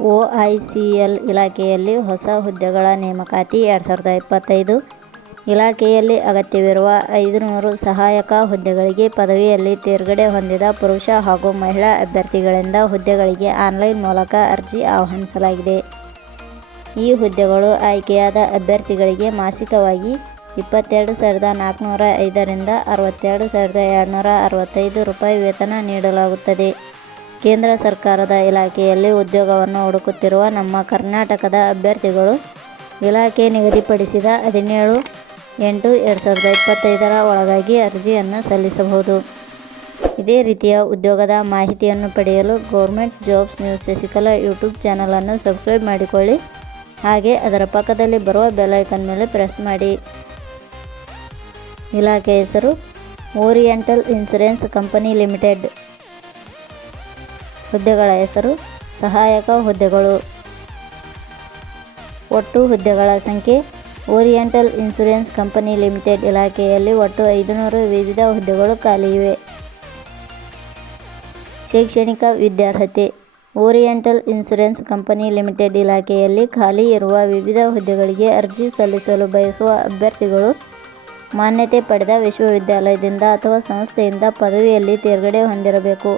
ಒಐಸಿಎಲ್ ಇಲಾಖೆಯಲ್ಲಿ ಹೊಸ ಹುದ್ದೆಗಳ ನೇಮಕಾತಿ ಎರಡು ಸಾವಿರದ ಇಪ್ಪತ್ತೈದು ಇಲಾಖೆಯಲ್ಲಿ ಅಗತ್ಯವಿರುವ ಐದುನೂರು ಸಹಾಯಕ ಹುದ್ದೆಗಳಿಗೆ ಪದವಿಯಲ್ಲಿ ತೇರ್ಗಡೆ ಹೊಂದಿದ ಪುರುಷ ಹಾಗೂ ಮಹಿಳಾ ಅಭ್ಯರ್ಥಿಗಳಿಂದ ಹುದ್ದೆಗಳಿಗೆ ಆನ್ಲೈನ್ ಮೂಲಕ ಅರ್ಜಿ ಆಹ್ವಾನಿಸಲಾಗಿದೆ. ಈ ಹುದ್ದೆಗಳು ಆಯ್ಕೆಯಾದ ಅಭ್ಯರ್ಥಿಗಳಿಗೆ ಮಾಸಿಕವಾಗಿ ಇಪ್ಪತ್ತೆರಡು ಸಾವಿರದ ನಾಲ್ಕುನೂರ ಐದರಿಂದ ಅರವತ್ತೆರಡು ಸಾವಿರದ ಎರಡುನೂರ ಅರವತ್ತೈದು ರೂಪಾಯಿ ವೇತನ ನೀಡಲಾಗುತ್ತದೆ. ಕೇಂದ್ರ ಸರ್ಕಾರದ ಇಲಾಖೆಯಲ್ಲಿ ಉದ್ಯೋಗವನ್ನು ಹುಡುಕುತ್ತಿರುವ ನಮ್ಮ ಕರ್ನಾಟಕದ ಅಭ್ಯರ್ಥಿಗಳು ಇಲಾಖೆ ನಿಗದಿಪಡಿಸಿದ ಹದಿನೇಳು ಎಂಟು ಎರಡು ಸಾವಿರದ ಇಪ್ಪತ್ತೈದರ ಒಳಗಾಗಿ ಅರ್ಜಿಯನ್ನು ಸಲ್ಲಿಸಬಹುದು. ಇದೇ ರೀತಿಯ ಉದ್ಯೋಗದ ಮಾಹಿತಿಯನ್ನು ಪಡೆಯಲು government jobs news Shashikala YouTube ಚಾನಲನ್ನು ಸಬ್ಸ್ಕ್ರೈಬ್ ಮಾಡಿಕೊಳ್ಳಿ ಹಾಗೆ ಅದರ ಪಕ್ಕದಲ್ಲಿ ಬರುವ ಬೆಲೈಕನ್ ಮೇಲೆ ಪ್ರೆಸ್ ಮಾಡಿ. ಇಲಾಖೆ ಹೆಸರು ಓರಿಯೆಂಟಲ್ ಇನ್ಸೂರೆನ್ಸ್ ಕಂಪನಿ ಲಿಮಿಟೆಡ್. ಹುದ್ದೆಗಳ ಹೆಸರು, ಸಹಾಯಕ ಹುದ್ದೆಗಳು. ಒಟ್ಟು ಹುದ್ದೆಗಳ ಸಂಖ್ಯೆ, ಓರಿಯೆಂಟಲ್ ಇನ್ಶೂರೆನ್ಸ್ ಕಂಪನಿ ಲಿಮಿಟೆಡ್ ಇಲಾಖೆಯಲ್ಲಿ ಒಟ್ಟು ಐದುನೂರು ವಿವಿಧ ಹುದ್ದೆಗಳು ಖಾಲಿ ಇವೆ. ಶೈಕ್ಷಣಿಕ ವಿದ್ಯಾರ್ಹತೆ, ಓರಿಯೆಂಟಲ್ ಇನ್ಶೂರೆನ್ಸ್ ಕಂಪನಿ ಲಿಮಿಟೆಡ್ ಇಲಾಖೆಯಲ್ಲಿ ಖಾಲಿ ಇರುವ ವಿವಿಧ ಹುದ್ದೆಗಳಿಗೆ ಅರ್ಜಿ ಸಲ್ಲಿಸಲು ಬಯಸುವ ಅಭ್ಯರ್ಥಿಗಳು ಮಾನ್ಯತೆ ಪಡೆದ ವಿಶ್ವವಿದ್ಯಾಲಯದಿಂದ ಅಥವಾ ಸಂಸ್ಥೆಯಿಂದ ಪದವಿಯಲ್ಲಿ ತೇರ್ಗಡೆ ಹೊಂದಿರಬೇಕು.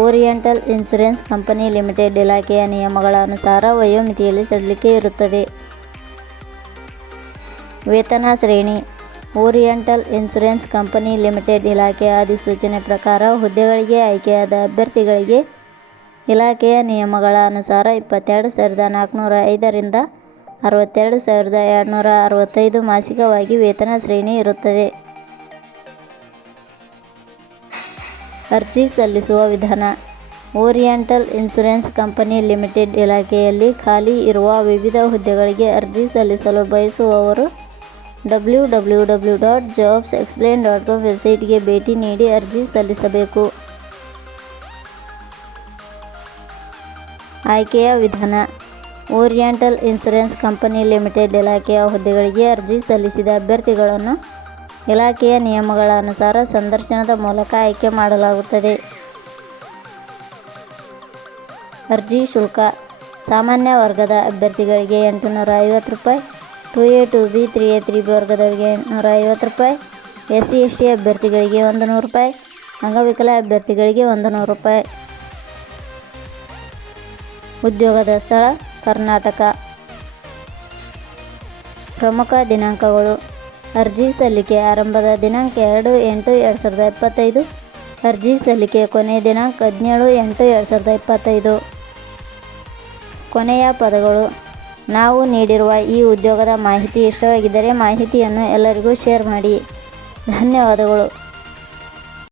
ಓರಿಯೆಂಟಲ್ ಇನ್ಸೂರೆನ್ಸ್ ಕಂಪನಿ ಲಿಮಿಟೆಡ್ ಇಲಾಖೆಯ ನಿಯಮಗಳ ಅನುಸಾರ ವಯೋಮಿತಿಯಲ್ಲಿ ಸಡಿಲಿಕೆ ಇರುತ್ತದೆ. ವೇತನ ಶ್ರೇಣಿ, ಓರಿಯೆಂಟಲ್ ಇನ್ಸೂರೆನ್ಸ್ ಕಂಪನಿ ಲಿಮಿಟೆಡ್ ಇಲಾಖೆಯ ಅಧಿಸೂಚನೆ ಪ್ರಕಾರ ಹುದ್ದೆಗಳಿಗೆ ಆಯ್ಕೆಯಾದ ಅಭ್ಯರ್ಥಿಗಳಿಗೆ ಇಲಾಖೆಯ ನಿಯಮಗಳ ಅನುಸಾರ ಇಪ್ಪತ್ತೆರಡು ಸಾವಿರದ ನಾಲ್ಕುನೂರ ಐದರಿಂದ ಅರವತ್ತೆರಡು ಸಾವಿರದ ಎರಡುನೂರ ಅರವತ್ತೈದು ಮಾಸಿಕವಾಗಿ ವೇತನ ಶ್ರೇಣಿ ಇರುತ್ತದೆ. ಅರ್ಜಿ ಸಲ್ಲಿಸುವ ವಿಧಾನ ಓರಿಯೆಂಟಲ್ ಇನ್ಸೂರೆನ್ಸ್ ಕಂಪನಿ ಲಿಮಿಟೆಡ್ ಇಲಾಖೆಯಲ್ಲಿ ಖಾಲಿ ಇರುವ ವಿವಿಧ ಹುದ್ದೆಗಳಿಗೆ ಅರ್ಜಿ ಸಲ್ಲಿಸಲು ಬಯಸುವವರು W W W dot jobs explain dot com ವೆಬ್ಸೈಟ್ಗೆ ಭೇಟಿ ನೀಡಿ ಅರ್ಜಿ ಸಲ್ಲಿಸಬೇಕು. ಆಯ್ಕೆಯ ವಿಧಾನ ಓರಿಯೆಂಟಲ್ ಇನ್ಸೂರೆನ್ಸ್ ಕಂಪನಿ ಲಿಮಿಟೆಡ್ ಇಲಾಖೆಯ ಹುದ್ದೆಗಳಿಗೆ ಅರ್ಜಿ ಸಲ್ಲಿಸಿದ ಅಭ್ಯರ್ಥಿಗಳನ್ನು ಇಲಾಖೆಯ ನಿಯಮಗಳ ಅನುಸಾರ ಸಂದರ್ಶನದ ಮೂಲಕ ಆಯ್ಕೆ ಮಾಡಲಾಗುತ್ತದೆ. ಅರ್ಜಿ ಶುಲ್ಕ ಸಾಮಾನ್ಯ ವರ್ಗದ ಅಭ್ಯರ್ಥಿಗಳಿಗೆ ಎಂಟುನೂರ ಐವತ್ತು ರೂಪಾಯಿ, two A two B, three A three B ವರ್ಗದವರಿಗೆ ಎಂಟುನೂರ ಐವತ್ತು ರೂಪಾಯಿ, ಎಸ್ ಸಿ ಎಸ್ ಟಿ ಅಭ್ಯರ್ಥಿಗಳಿಗೆ ಒಂದು ನೂರು ರೂಪಾಯಿ, ಅಂಗವಿಕಲ ಅಭ್ಯರ್ಥಿಗಳಿಗೆ ಒಂದು ನೂರು ರೂಪಾಯಿ. ಉದ್ಯೋಗದ ಸ್ಥಳ ಕರ್ನಾಟಕ. ಪ್ರಮುಖ ದಿನಾಂಕಗಳು ಅರ್ಜಿ ಸಲ್ಲಿಕೆ ಆರಂಭದ ದಿನಾಂಕ ಎರಡು ಎಂಟು ಎರಡು ಸಾವಿರದ ಇಪ್ಪತ್ತೈದು. ಅರ್ಜಿ ಸಲ್ಲಿಕೆ ಕೊನೆಯ ದಿನಾಂಕ ಹದಿನೇಳು ಎಂಟು ಎರಡು ಸಾವಿರದ ಇಪ್ಪತ್ತೈದು. ಕೊನೆಯ ಪದಗಳು ನಾವು ನೀಡಿರುವ ಈ ಉದ್ಯೋಗದ ಮಾಹಿತಿ ಇಷ್ಟವಾಗಿದ್ದರೆ ಮಾಹಿತಿಯನ್ನು ಎಲ್ಲರಿಗೂ ಶೇರ್ ಮಾಡಿ. ಧನ್ಯವಾದಗಳು.